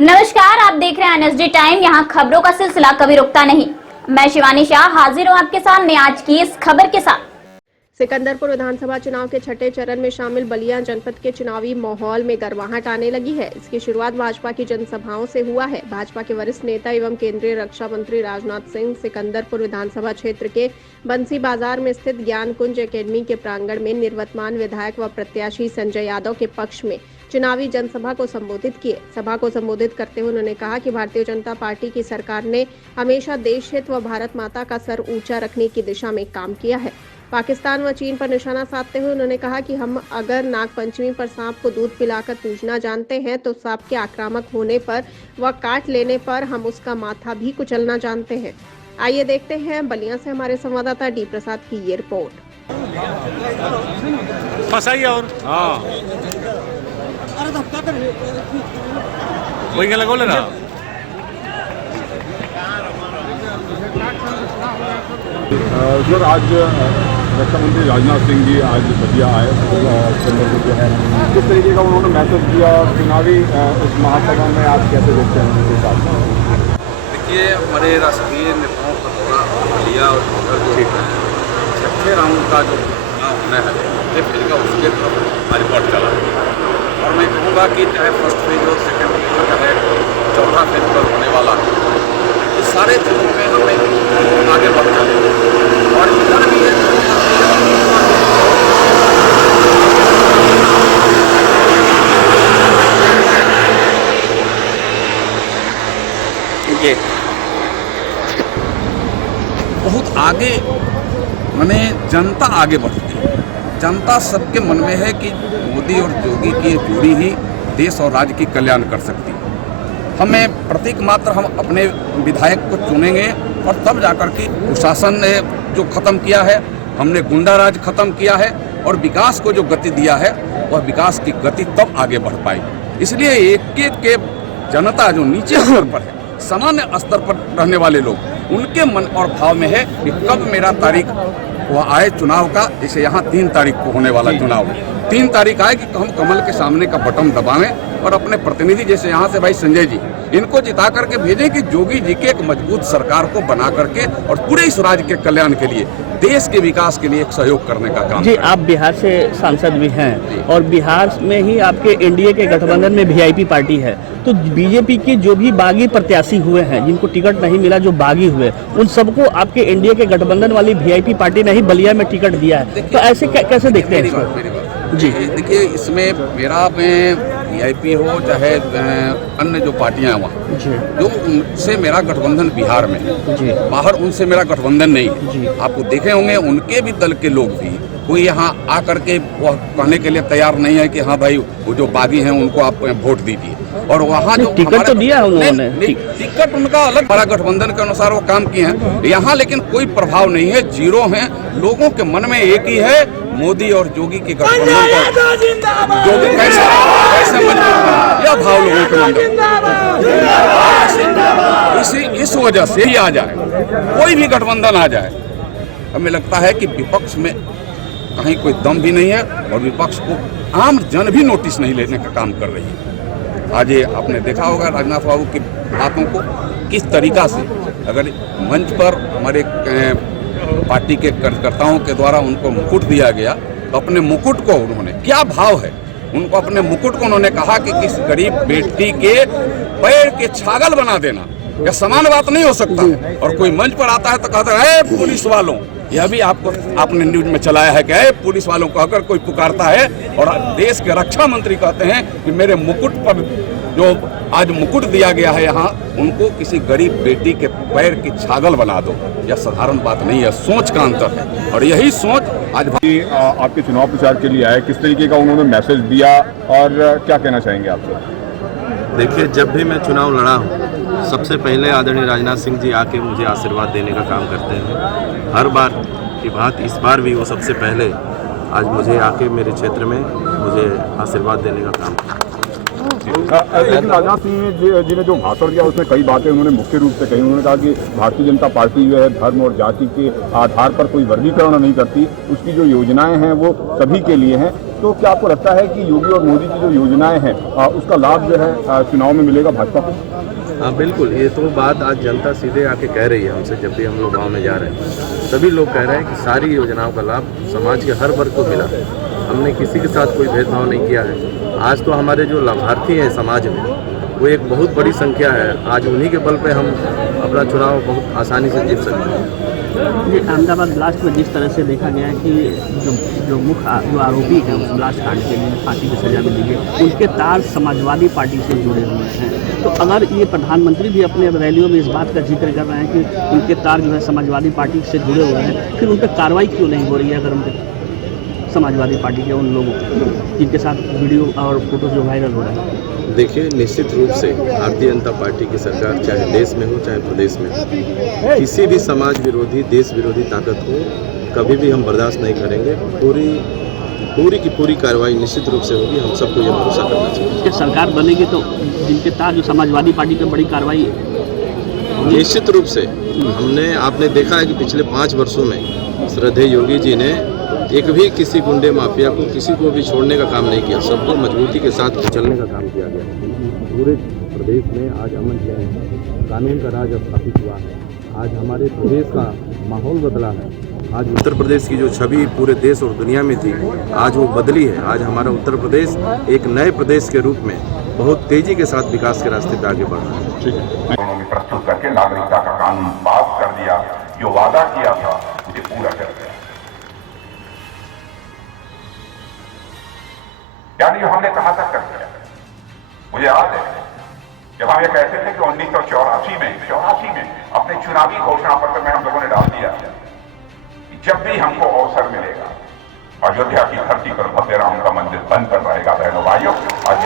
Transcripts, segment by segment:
नमस्कार, आप देख रहे हैं एनएसडी टाइम। यहाँ खबरों का सिलसिला कभी रुकता नहीं। मैं शिवानी शाह हाजिर हूँ आपके सामने आज की इस खबर के साथ। सिकंदरपुर विधानसभा चुनाव के छठे चरण में शामिल बलिया जनपद के चुनावी माहौल में गर्माहट आने लगी है। इसकी शुरुआत भाजपा की जनसभाओं से हुआ है। भाजपा के वरिष्ठ नेता एवं केंद्रीय रक्षा मंत्री राजनाथ सिंह सिकंदरपुर विधानसभा क्षेत्र के बंसी बाजार में स्थित ज्ञान कुंज एकेडमी के प्रांगण में निवर्तमान विधायक व प्रत्याशी संजय यादव के पक्ष में चुनावी जनसभा को संबोधित किए। सभा को संबोधित करते हुए उन्होंने कहा कि भारतीय जनता पार्टी की सरकार ने हमेशा देश हित व भारत माता का सर ऊंचा रखने की दिशा में काम किया है। पाकिस्तान व चीन पर निशाना साधते हुए उन्होंने कहा कि हम अगर नागपंचमी पर सांप को दूध पिलाकर पूजना जानते हैं तो सांप के आक्रामक होने पर व काट लेने पर हम उसका माथा भी कुचलना जानते हैं। आइए देखते हैं बलिया से हमारे संवाददाता डी प्रसाद की ये रिपोर्ट। सर, आज रक्षा मंत्री राजनाथ सिंह जी आज बलिया आए जो है, किस तरीके का उन्होंने मैसेज दिया चुनावी उस महासभा में, आप कैसे देखते हैं उनके साथ? देखिए, हमारे राष्ट्रीय नेताओं का थोड़ा बलिया और जो छठे राउंड का जो होना है फिर का उसके तरफ रिपोर्ट चला है। और मैं कहूँगा कि चाहे फर्स्ट फेज और सेकेंड फेज का है, चौथा फेज पर होने वाला है, इस सारे चीज़ों में हमें आगे बढ़ चले और इधर भी है। बहुत आगे माने जनता आगे बढ़ती है। जनता सबके मन में है कि मोदी और योगी की जोड़ी ही देश और राज्य की कल्याण कर सकती है। हमें प्रतीक मात्र हम अपने विधायक को चुनेंगे और तब जाकर के प्रशासन ने जो खत्म किया है, हमने गुंडाराज खत्म किया है और विकास को जो गति दिया है वह विकास की गति तब आगे बढ़ पाई। इसलिए एक एक के जनता जो नीचे स्तर पर है, सामान्य स्तर पर रहने वाले लोग, उनके मन और भाव में है कि कब मेरा तारीख वह आए चुनाव का। जैसे यहाँ 3 तारीख को होने वाला चुनाव, 3 तारीख आए कि हम कमल के सामने का बटन दबावें और अपने प्रतिनिधि जैसे यहाँ से भाई संजय जी, इनको जिता करके भेजें कि जोगी जी के एक मजबूत सरकार को बना करके और पूरे इस राज्य के कल्याण के लिए, देश के विकास के लिए एक सहयोग करने का काम। जी, आप बिहार से सांसद भी हैं और बिहार में ही आपके एनडीए के गठबंधन में वीआईपी पार्टी है, तो बीजेपी के जो भी बागी प्रत्याशी हुए हैं, जिनको टिकट नहीं मिला, जो बागी हुए, उन सबको आपके एनडीए के गठबंधन वाली वीआईपी पार्टी ने ही बलिया में टिकट दिया है। तो ऐसे कैसे देखते हैं इसको? जी देखिए, इसमें मेरा वीआईपी हो चाहे अन्य जो पार्टियां हैं वहाँ, जो उनसे मेरा गठबंधन बिहार में है, बाहर उनसे मेरा गठबंधन नहीं है। आपको देखे होंगे उनके भी दल के लोग भी कोई यहाँ आकर के वह कहने के लिए तैयार नहीं है कि हाँ भाई वो जो बागी हैं उनको आप वोट दीजिए। और वहाँ जो टिकट तो दिया उन्होंने, टिकट उनका अलग, बड़ा गठबंधन के अनुसार वो काम किए हैं। यहाँ लेकिन कोई प्रभाव नहीं है, जीरो है। लोगों के मन में एक ही है, मोदी और जोगी के गठबंधन को जोगी कैसे यह भाव लोगों के मन में, इस वजह से ही आ जाए, कोई भी गठबंधन आ जाए, हमें लगता है कि विपक्ष में कहीं कोई दम भी नहीं है और विपक्ष को आम जन भी नोटिस नहीं लेने का काम कर रही है। आज ये आपने देखा होगा राजनाथ बाबू की बातों को, किस तरीका से अगर मंच पर हमारे पार्टी के कार्यकर्ताओं के द्वारा उनको मुकुट दिया गया, तो अपने मुकुट को उन्होंने, क्या भाव है, उनको अपने मुकुट को उन्होंने कहा कि किस गरीब बेटी के पैर के छागल बना देना, यह समान बात नहीं हो सकता। और कोई मंच पर आता है तो कहता है पुलिस वालों, यह भी आपने न्यूज में चलाया है कि पुलिस वालों को अगर कोई पुकारता है और देश के रक्षा मंत्री कहते हैं कि मेरे मुकुट पर जो आज मुकुट दिया गया है यहाँ, उनको किसी गरीब बेटी के पैर की छागल बना दो, यह साधारण बात नहीं है, सोच का अंतर है। और यही सोच आज आपके चुनाव प्रचार के लिए आए, किस तरीके का उन्होंने मैसेज दिया और क्या कहना चाहेंगे आपसे? देखिए, जब भी मैं चुनाव लड़ा हूँ, सबसे पहले आदरणीय राजनाथ सिंह जी आके मुझे आशीर्वाद देने का काम करते हैं। हर बार की बात इस बार भी वो सबसे पहले आज मुझे आके मेरे क्षेत्र में मुझे आशीर्वाद देने का काम किया। लेकिन राजनाथ सिंह जी ने जो भाषण दिया उसमें कई बातें उन्होंने मुख्य रूप से कही। उन्होंने कहा कि भारतीय जनता पार्टी जो है धर्म और जाति के आधार पर कोई वर्गीकरण नहीं करती, उसकी जो योजनाएं हैं वो सभी के लिए हैं। तो क्या आपको लगता है कि योगी और मोदी की जो योजनाएं हैं उसका लाभ जो है चुनाव में मिलेगा भाजपा को? हाँ बिल्कुल, ये तो बात आज जनता सीधे आके कह रही है हमसे। जब भी हम लोग गांव में जा रहे हैं सभी लोग कह रहे हैं कि सारी योजनाओं का लाभ समाज के हर वर्ग को मिला है। हमने किसी के साथ कोई भेदभाव नहीं किया है। आज तो हमारे जो लाभार्थी हैं समाज में वो एक बहुत बड़ी संख्या है। आज उन्हीं के बल पे हम अपना चुनाव बहुत आसानी से जीत सकते हैं। ये अहमदाबाद ब्लास्ट में जिस तरह से देखा गया है कि जो मुख्य जो आरोपी हैं उस ब्लास्ट कांड के लिए फांसी की सजा मिली है, उनके तार समाजवादी पार्टी से जुड़े हुए हैं। तो अगर ये प्रधानमंत्री भी अपने रैलियों में इस बात का जिक्र कर रहे हैं कि उनके तार जो है समाजवादी पार्टी से जुड़े हुए हैं, फिर उन पर कार्रवाई क्यों नहीं हो रही है? अगर उनके समाजवादी पार्टी के उन लोगों जिनके साथ वीडियो और फोटो जो वायरल हो रहा है। देखिए, निश्चित रूप से भारतीय जनता पार्टी की सरकार चाहे देश में हो चाहे प्रदेश में हो, किसी भी समाज विरोधी देश विरोधी ताकत को कभी भी हम बर्दाश्त नहीं करेंगे। पूरी की पूरी कार्रवाई निश्चित रूप से होगी। हम सबको ये भरोसा करना चाहिए कि सरकार बनेगी तो जिनके तार जो समाजवादी पार्टी पर बड़ी कार्रवाई निश्चित रूप से। हमने आपने देखा है कि पिछले 5 वर्षों में श्रद्धेय योगी जी ने एक भी किसी गुंडे माफिया को किसी को भी छोड़ने का काम नहीं किया। सबको मजबूती के साथ कुचलने का काम किया गया। पूरे प्रदेश में आज अमन चैन है, कानून का राज स्थापित हुआ है। आज हमारे प्रदेश का माहौल बदला है। आज उत्तर प्रदेश की जो छवि पूरे देश और दुनिया में थी आज वो बदली है। आज हमारा उत्तर प्रदेश एक नए प्रदेश के रूप में बहुत तेजी के साथ विकास के रास्ते पर आगे बढ़ रहा है। उन्होंने प्रस्तुत करके नागरिकता का कानून पास कर दिया। जो वादा किया था उसे पूरा कर दिया। यानी जो हमने कहा था कर दिया। मुझे याद है जब हम ये कहते थे कि 1984 में अपने चुनावी घोषणा पत्र में हम लोगों ने डाल दिया कि जब भी हमको अवसर मिलेगा अयोध्या की धरती पर भव्य राम का मंदिर बनकर रहेगा। बहनों भाइयों, आज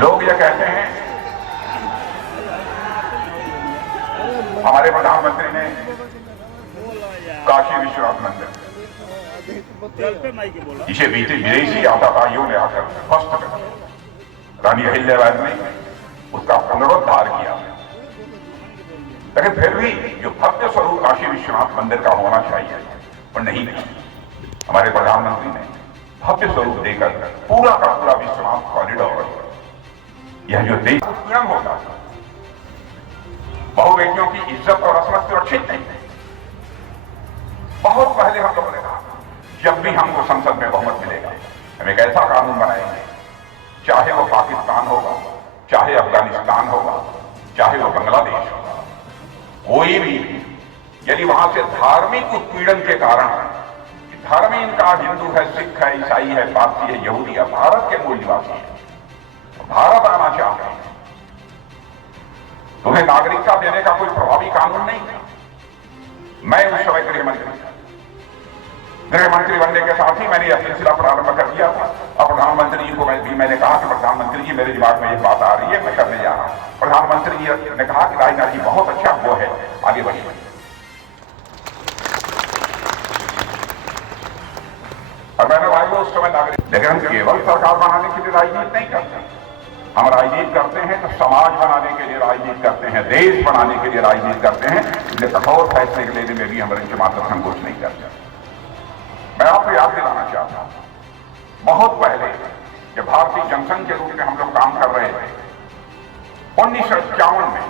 लोग ये कहते हैं, हमारे प्रधानमंत्री ने काशी विश्वनाथ मंदिर जिसे विदेशी आतताइयों ने आकर ध्वस्त कर दिया, रानी अहिल्याबाई ने उसका पुनरुद्धार किया। लेकिन फिर भी जो भव्य स्वरूप काशी विश्वनाथ मंदिर का होना चाहिए और नहीं हमारे प्रधानमंत्री ने भव्य स्वरूप देकर पूरा का पूरा विश्वनाथ कॉरिडोर, यह जो देश स्वयं होगा, बहु बेटियों की इज्जत और असमत सुरक्षित नहीं है। बहुत पहले हम लोगों ने कहा जब भी हमको संसद में बहुमत मिलेगा हम एक ऐसा कानून बनाएंगे, चाहे वो पाकिस्तान होगा, चाहे अफगानिस्तान होगा, चाहे वो बांग्लादेश होगा, कोई भी यदि वहां से धार्मिक उत्पीड़न के कारण धर्म इनका हिंदू है, सिख है, ईसाई है, पारसी है, यहूदी है, भारत के मूल निवासी है, भारत आना चाहते हैं, तुम्हें नागरिकता देने का कोई प्रभावी कानून नहीं है। मैं उस समय गृहमंत्री बनने के साथ ही मैंने यह सिलसिला प्रारंभ कर दिया था और प्रधानमंत्री जी को मैंने कहा कि प्रधानमंत्री जी मेरे दिमाग में एक बात आ रही है, मैं करने जा रहा हूं। प्रधानमंत्री जी ने कहा कि राजनाथ जी बहुत अच्छा वो है, आगे बढ़िए। और मैंने भाई उस समय नागरिक, लेकिन हम केवल सरकार बनाने के लिए राजनीति नहीं करते, हम राजनीति करते हैं तो समाज बनाने के लिए राजनीति करते हैं, देश बनाने के लिए राजनीति करते हैं। इसलिए कठोर फैसले लेने में भी हम मात्र संकोच नहीं करते। मैं आपको याद दिलाना चाहता हूं, बहुत पहले जब भारतीय जनसंघ के रूप में हम लोग काम कर रहे थे 1951 में,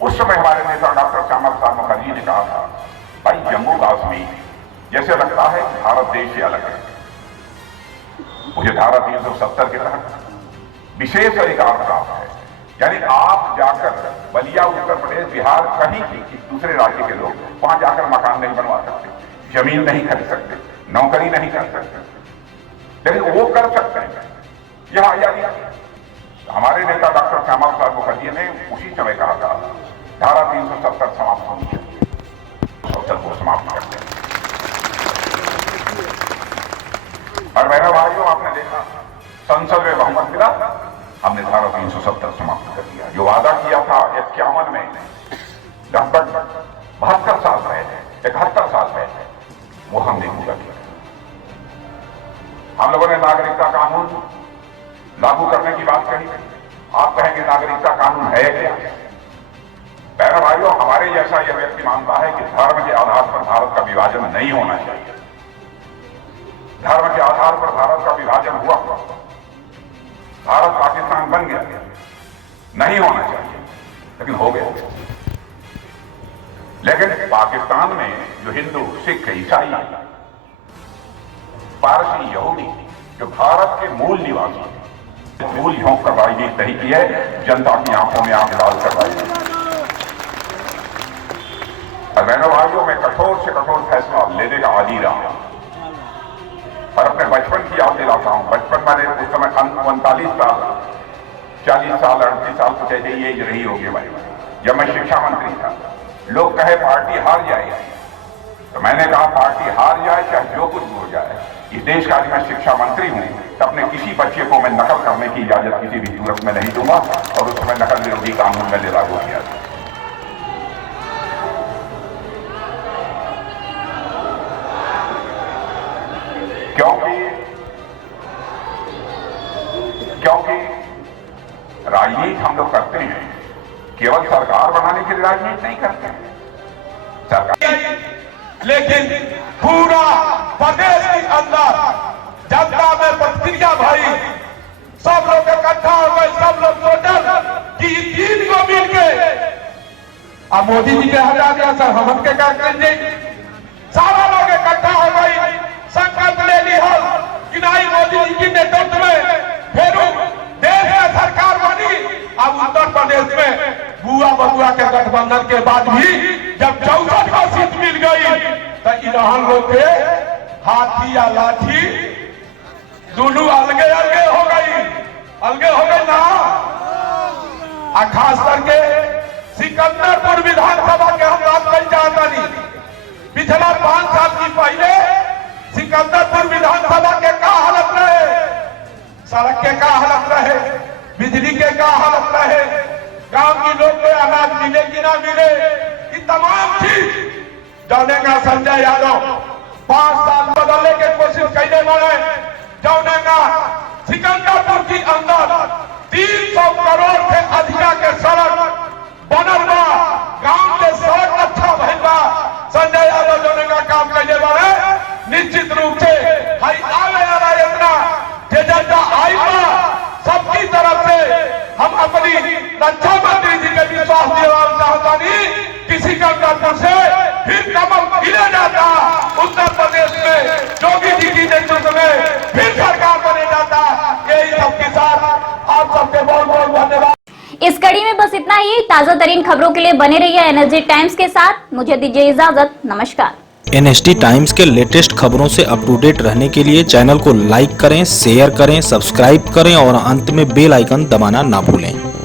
उस समय हमारे नेता डॉक्टर श्यामा प्रसाद मुखर्जी ने कहा था, भाई जम्मू कश्मीर जैसे लगता है कि भारत देश से अलग है, मुझे धारा 370 के तहत विशेष अधिकार प्राप्त है। यानी आप जाकर बलिया, उत्तर प्रदेश, बिहार, कहीं भी दूसरे राज्य के लोग वहां जाकर मकान नहीं बनवा सकते, जमीन नहीं खरीद सकते, नौकरी नहीं कर सकते, लेकिन वो कर सकते हैं। यह आजादी हमारे नेता डॉक्टर श्यामा प्रसाद मुखर्जी ने उसी समय कहा था, धारा 370 समाप्त होनी चाहिए, संसद को समाप्त करते हैं। और मेरा भाइयों, आपने देखा संसद में बहुमत मिला, हमने धारा 370 समाप्त कर दिया। जो वादा किया था 51 में, लगभग 72 साल पहले, 71 साल पहले, वो हमने पूरा किया। हम लोगों ने नागरिकता कानून लागू करने की बात कही। आप कहेंगे नागरिकता कानून है क्या? हमारे जैसा यह व्यक्ति मानता है कि धर्म के आधार पर भारत का विभाजन नहीं होना चाहिए। धर्म के आधार पर भारत का विभाजन हुआ, भारत पाकिस्तान बन गया, नहीं होना चाहिए, लेकिन हो गया। लेकिन पाकिस्तान में जो हिंदू, सिख, ईसाई, पारसी, यहूदी जो भारत के मूल निवासी मूल झोंक कर राजनीति नहीं की है, जनता की आंखों में आंख डालकर राजनीति। और बहनों भाइयों, मैं कठोर से कठोर फैसला लेने का आदी रहा और अपने बचपन की याद दिलाता हूं। बचपन में उस समय 39 साल, 40 साल, 38 साल कुछ ऐसे ही एज रही होगी भाई, जब मैं शिक्षा मंत्री था। लोग कहे पार्टी हार जाएगी, तो मैंने कहा पार्टी हार जाए चाहे जो कुछ हो जाए, इस देश का आज मैं शिक्षा मंत्री हूं, तो अपने किसी बच्चे को मैं नकल करने की इजाजत किसी भी सूरत में नहीं दूंगा। और उस समय नकल विरोधी कानून मैंने लागू किया था। क्योंकि राजनीति हम लोग करते हैं, केवल सरकार बनाने के लिए राजनीति नहीं करते हैं। सरकार लेकिन पूरा प्रदेश के अंदर जनता में प्रतिक्रिया भरी, सब लोग इकट्ठा हो गए, सब लोग टोटल कि 3 को मिल के अब मोदी जी के हटा दिया सर, हम के क्या करेंगे। सारा लोग इकट्ठा हो गई, संकल्प ले ली हो कि नहीं मोदी जी के नेतृत्व में फिर देश में सरकार बनी। अब उत्तर प्रदेश में बुआ बबुआ के गठबंधन के बाद भी जब 64 सीट मिल गई तो इन्होंने लोग के हाथी या लाठी दोनों अलगे अलगे हो गई ना। और खास करके सिकंदरपुर विधानसभा के हम बात नहीं चाहता नहीं। पिछला 5 साल की पहले सिकंदरपुर विधानसभा के क्या हालत रहे, सड़क के क्या हालत रहे, बिजली के क्या हालत रहे, गांव के लोग को अनाज मिले कि ना मिले, ये तमाम चीज जाने का संजय यादव 5 साल बदलने की कोशिश करने वाले जाने का सिकंदरपुर के अंदर 300 करोड़ से अधिक के सड़क बनल बा, गांव के सड़क अच्छा भइल बा। संजय यादव जाने का काम करने वाले निश्चित रूप से आवे वाला इतना जनता आई बा, सबकी तरफ से हम अपनी रक्षा मंत्री जी के विश्वास दिलाना चाहता नहीं। किसी कंदरपुर से फिर कमल खिले जाता, उत्तर प्रदेश में योगी जी की नेतृत्व में फिर सरकार बने जाता। यही सबके साथ आप सबके बहुत बहुत धन्यवाद। इस कड़ी में बस इतना ही। ताजा तरीन खबरों के लिए बने रहिए एनएसडी टाइम्स के साथ। मुझे दीजिए इजाजत, नमस्कार। एनएसडी टाइम्स के लेटेस्ट खबरों से अप टू डेट रहने के लिए चैनल को लाइक करें, शेयर करें, सब्सक्राइब करें और अंत में बेल आइकन दबाना ना भूलें।